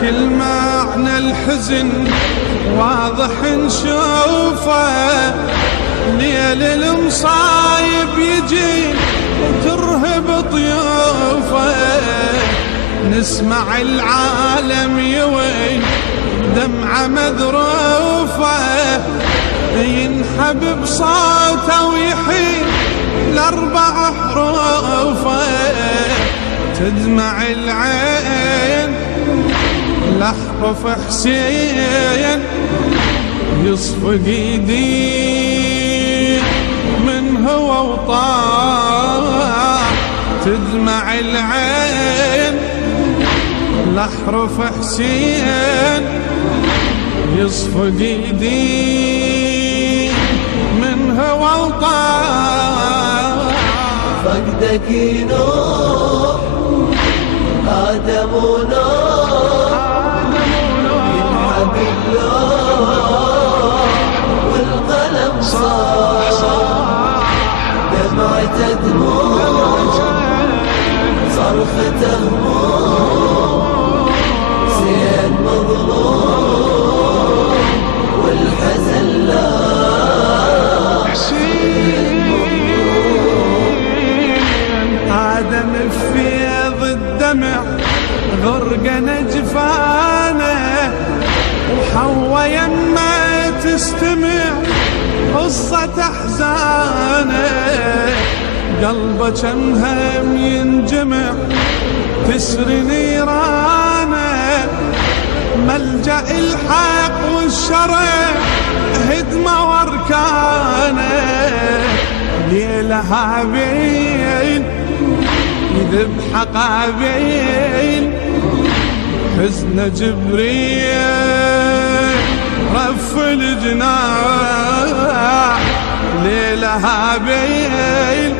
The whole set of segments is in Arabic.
كل معنى الحزن واضح نشوفه، ليل المصايب يجي وترهب ضيوفه، نسمع العالم يوين دمعة مذروفة، ينحب بصوته ويحيي الأربع حروفه، تدمع العين لأحرف حسين يصفق ايدي من هو وطاح، تدمع العين لأحرف حسين يصفق ايدي من هو وطاح. فقدك نوح آدم ونوح ينحب اللوح والقلم صاح، دمعته دموع صرخته هموم، زين مظلوم والحزن لاح. آدم بفيض الدمع غرقنا جفانه، وحوا يما تستمع قصة أحزانه، قلبه كم هم ينجمع تسري نيرانه، ملجأ الحق والشرع هدمة واركانه، ليلة هابيل يذبح قابيل، حزن جبريل رف الجناح، ليلة هابيل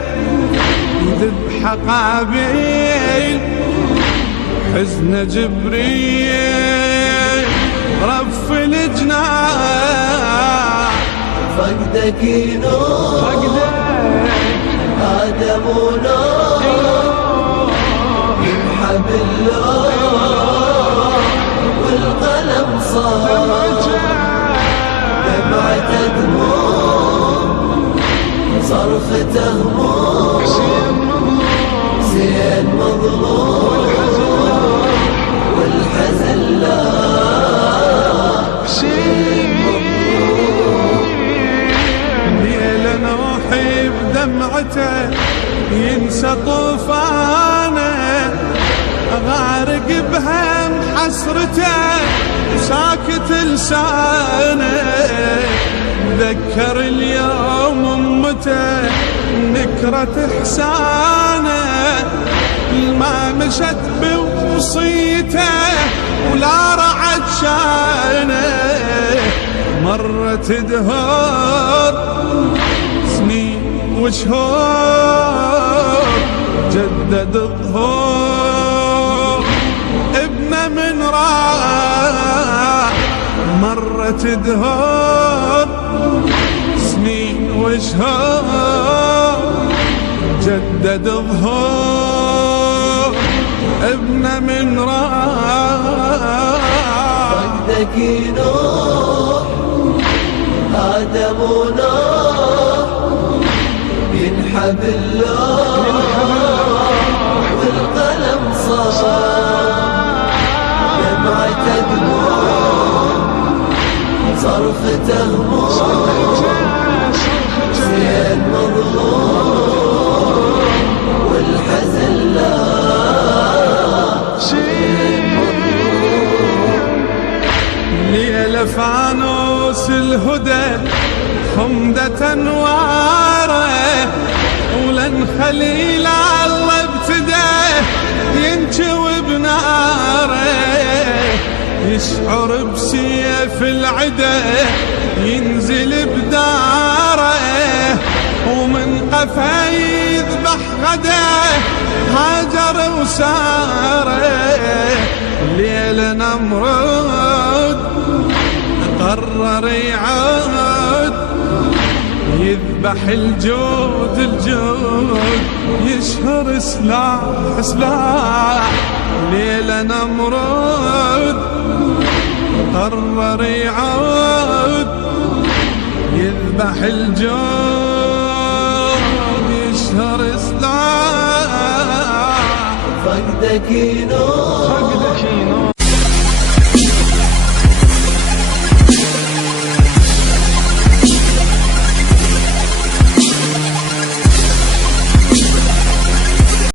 يذبح قابيل، حزن جبريل رف الجناح. فقدك نوح آدم ونوح ينحب اللوح والقلم صاح، دمعته دموع صرخته هموم، زين مظلوم والحزن لاح. ليلة نوحي بدمعته ينسى طوفانه، غارق بهم حسرته ساكت لسانه، ذكر اليوم امته نكرة احسانه، ما مشت بوصيته ولا رعت شانه، مرت دهور سنين وشهور جدد ظهور ابنه من راح، مرت دهور سنين وشهور جدد ظهور ابنه من راح. فقدك نوح آدم ونوح ينحب اللوح والقلم صاح، دمعته دموع صرخته هموم، زين مظلوم والحزن لاح. ليلة فانوس الهدى حمدة انواره، ولن خليل الله ابتدى ينجوي بناره، يشعر بسيف العدا ينزل بداره، ومن قفا يذبح غدا هاجر وساره، ليلة نمرود قرر يعود يذبح الجود الجود، يشهر سلاح سلاح، ليلة نمرود قرر يعود يذبح الجود يشهر سلاح فقدك ينوم